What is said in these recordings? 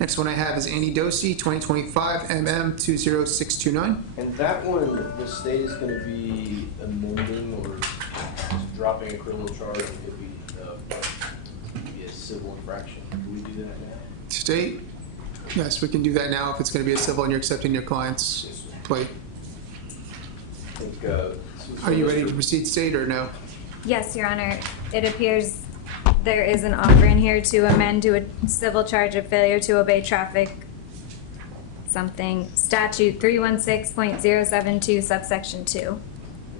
Next one I have is Andy Dosey, 2025 MM 20629. And that one, the state is going to be amending or just dropping a criminal charge. It could be a civil infraction. Can we do that now? State? Yes, we can do that now if it's going to be a civil and you're accepting your client's plea. I think, Are you ready to proceed, State, or no? Yes, Your Honor. It appears there is an offer in here to amend to a civil charge of failure to obey traffic something, statute 316.072 subsection 2.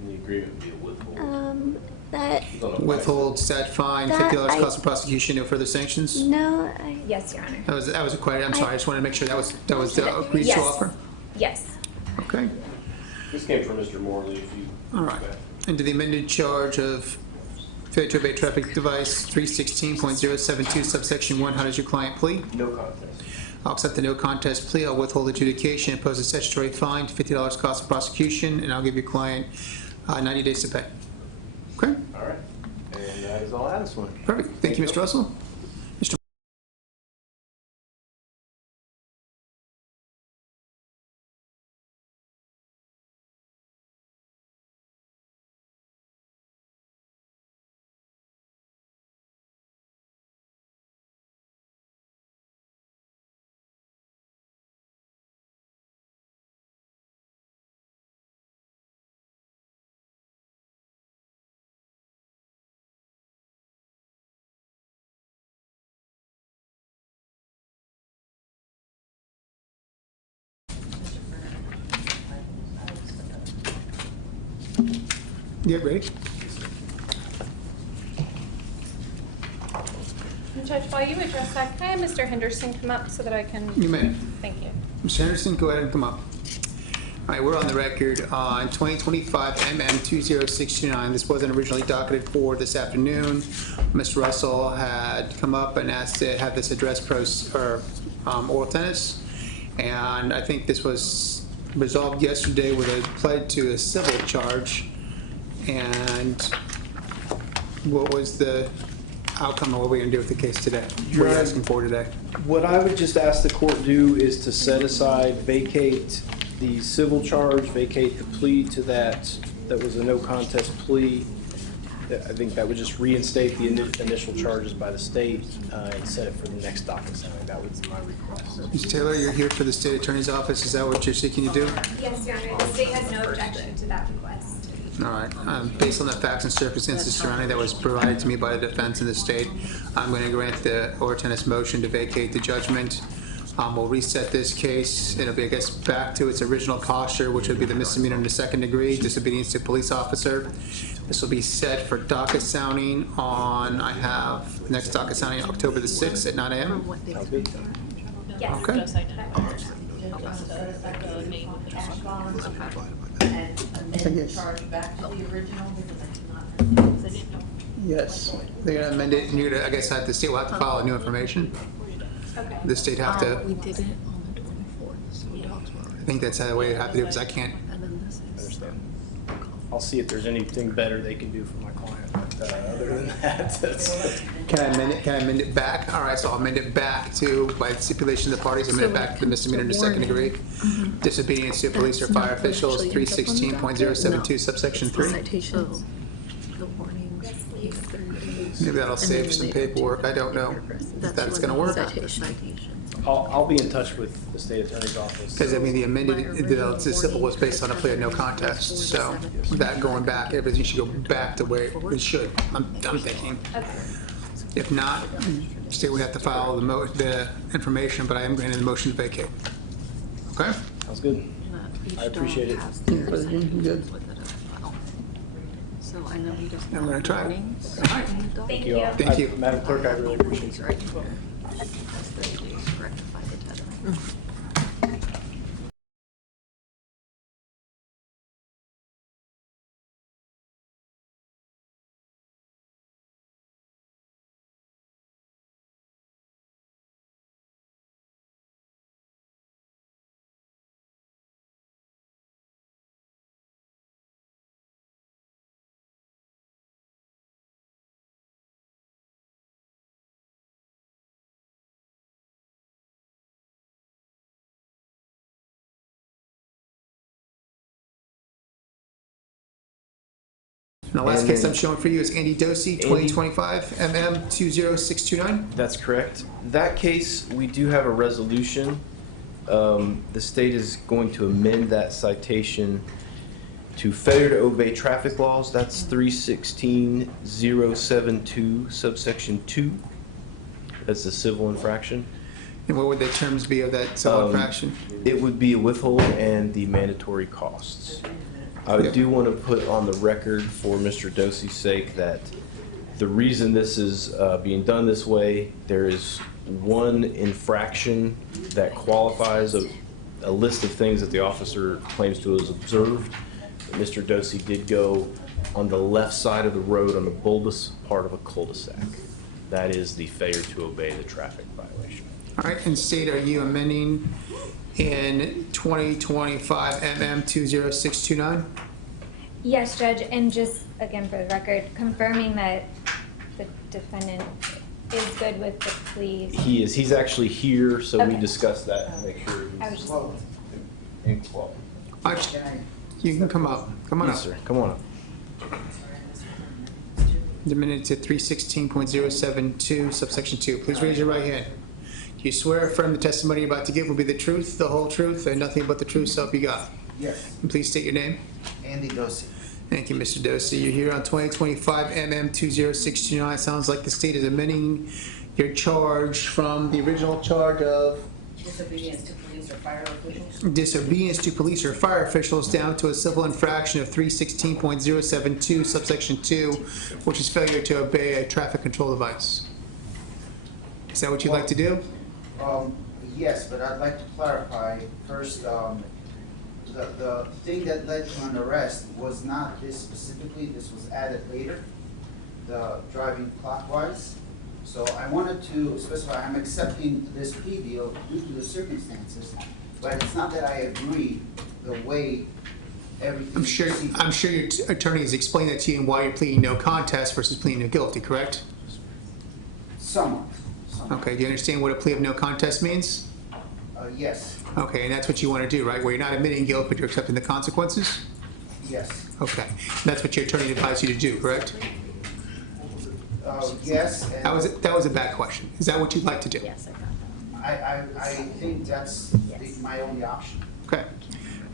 And the agreement would be a withhold. That, Withhold, stat fine, That $50 I- cost of prosecution, no further sanctions? no, Yes, Your Honor. That was a question. I'm sorry, I just wanted to make sure that was the agreed to Yes. offer. Yes. Okay, This came from Mr. Morley. If you all right. Into the amended charge of failure to obey traffic device 316.072 subsection 1, how does your client plead? No contest. I'll accept the no contest plea. I'll withhold adjudication, impose a statutory fine, $50 cost of prosecution, and I'll give your client 90 days to pay. Okay, All right. And that is all I have this one. perfect. Thank you, Mr. Russell. Mr. Yeah, ready? Judge, while you address that, can I have Mr. Henderson come up so that I can? You may. Thank you. Mr. Henderson, go ahead and come up. All right, we're on the record on 2025 MM 20629. This wasn't originally docketed for this afternoon. Mr. Russell had come up and asked to have this addressed oral tennis, and I think this was resolved yesterday with a plea to a civil charge. And what was the outcome, or what are we going to do with the case today? What are you asking for today? What I would just ask the court do is to set aside, vacate the civil charge, vacate the plea to that was a no contest plea. I think that would just reinstate the initial charges by the state and set it for the next docket signing. That would be my request. Ms. Taylor, you're here for the State Attorney's Office. Is that what you're seeking to do? Yes, Your Honor. The state has no objection to that request. All right. Based on the facts and circumstances surrounding that was provided to me by the defense and the state, I'm going to grant the oral tennis motion to vacate the judgment. We'll reset this case. It'll be, I guess, back to its original posture, which would be the misdemeanor in the second degree, disobedience to police officer. This will be set for docket sounding on, I have next docket sounding October the 6th at 9 a.m. Yes. Okay. Yes. Yes. They're going to amend it, and you're going to, I guess, the state will have to file new information. Okay. The state have to, We did it on the 24th, so we talked about it. I think that's the way you have to do it, because I can't. And then this is. I'll see if there's anything better they can do for my client. But other than that, that's. Can I amend it back? All right, so I'll amend it back to, by stipulation of the parties, amend it back to the misdemeanor in the second degree. Disobedience to police or fire officials, 316.072 subsection 3. Citations, the warnings. Maybe that'll save some paperwork. I don't know if that's going to work. I'll be in touch with the state attorney's office. Because, I mean, the amended, the civil was based on a plea of no contest. So that going back, everything should go back to where it should, I'm thinking. If not, the state would have to file the information, but I am granting the motion to vacate. Okay? Sounds good. I appreciate it. Good. So I know we just. I'm going to try it. All right. Thank you. Thank you. Madam Clerk, I really appreciate it. Rectify the tether. And the last And case then- I'm showing for you is Andy Dosey, 2025 MM 20629. That's correct. That case, we do have a resolution. The state is going to amend that citation to failure to obey traffic laws. That's 316.072 subsection 2. That's a civil infraction. And what would the terms be of that civil infraction? It would be a withhold and the mandatory costs. I Yeah. do want to put on the record for Mr. Dosey's sake that the reason this is being done this way, there is one infraction that qualifies a list of things that the officer claims to have observed. Mr. Dosey did go on the left side of the road on the bulbous part of a cul-de-sac. That is the failure to obey the traffic violation. All right, and state, are you amending in 2025 MM 20629? Yes, Judge, and just, again, for the record, confirming that the defendant is good with the plea. He is. He's actually here, so we Okay. discussed that to make sure I was he's just, in qual. You can come up. Come on Yes, up. sir. Come on up. The minute to 316.072 subsection 2. Please raise your right hand. Do you swear or affirm the testimony you're about to give will be the truth, the whole truth, and nothing but the truth, so help you God? Yes, And please state your name. Andy Dosey. Thank you, Mr. Dosey. You're here on 2025 MM 20629. Sounds like the state is amending your charge from the original charge of Disobedience to police or fire officials? disobedience to police or fire officials down to a civil infraction of 316.072 subsection 2, which is failure to obey a traffic control device. Is that what you'd like to do? Yes, but I'd like to clarify first, the thing that led to an arrest was not this specifically, this was added later, the driving clockwise. So I wanted to specify, I'm accepting this plea deal due to the circumstances, but it's not that I agree the way everything. I'm sure your attorney has explained that to you and why you're pleading no contest versus pleading no guilty, correct? Somewhat. Okay, do you understand what a plea of no contest means? Yes, Okay, and that's what you want to do, right? Where you're not admitting guilt, but you're accepting the consequences? yes, Okay, and that's what your attorney advised you to do, correct? yes, and That was a bad question. Is that what you'd like to do? Yes, I got that. I think that's my only option. Okay,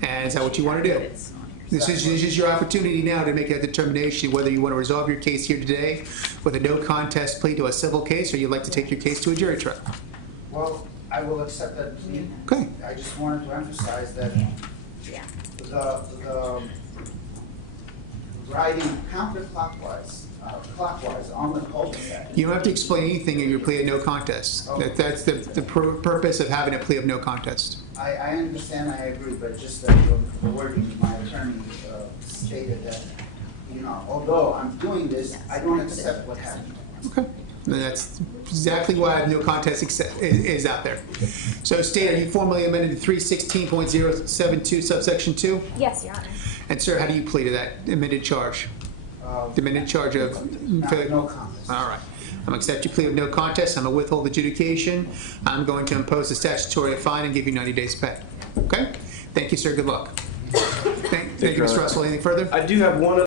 and is that what you want to do? It's on here. This is your opportunity now to make that determination whether you want to resolve your case here today with a no contest plea to a civil case, or you'd like to take your case to a jury trial. Well, I will accept that plea. Okay. I just wanted to emphasize that Yeah. the riding counterclockwise, clockwise on the cul-de-sac. You don't have to explain anything in your plea of no contest. That's the purpose of having a plea of no contest. I understand, I agree, but just that the wording, my attorney stated that, although I'm doing this, I don't accept what happened. Okay. And that's exactly why no contest is out there. So, State, are you formally amended to 316.072 subsection 2? yes, Your Honor. And, sir, how do you plead to that amended charge? The amended charge of failure? No contest. All right. I'm going to accept your plea of no contest. I'm going to withhold adjudication. I'm going to impose a statutory fine and give you 90 days pay. Okay? Thank you, sir. Good luck. Thank you, Your Mr. Honor. Russell. Anything further? I do have one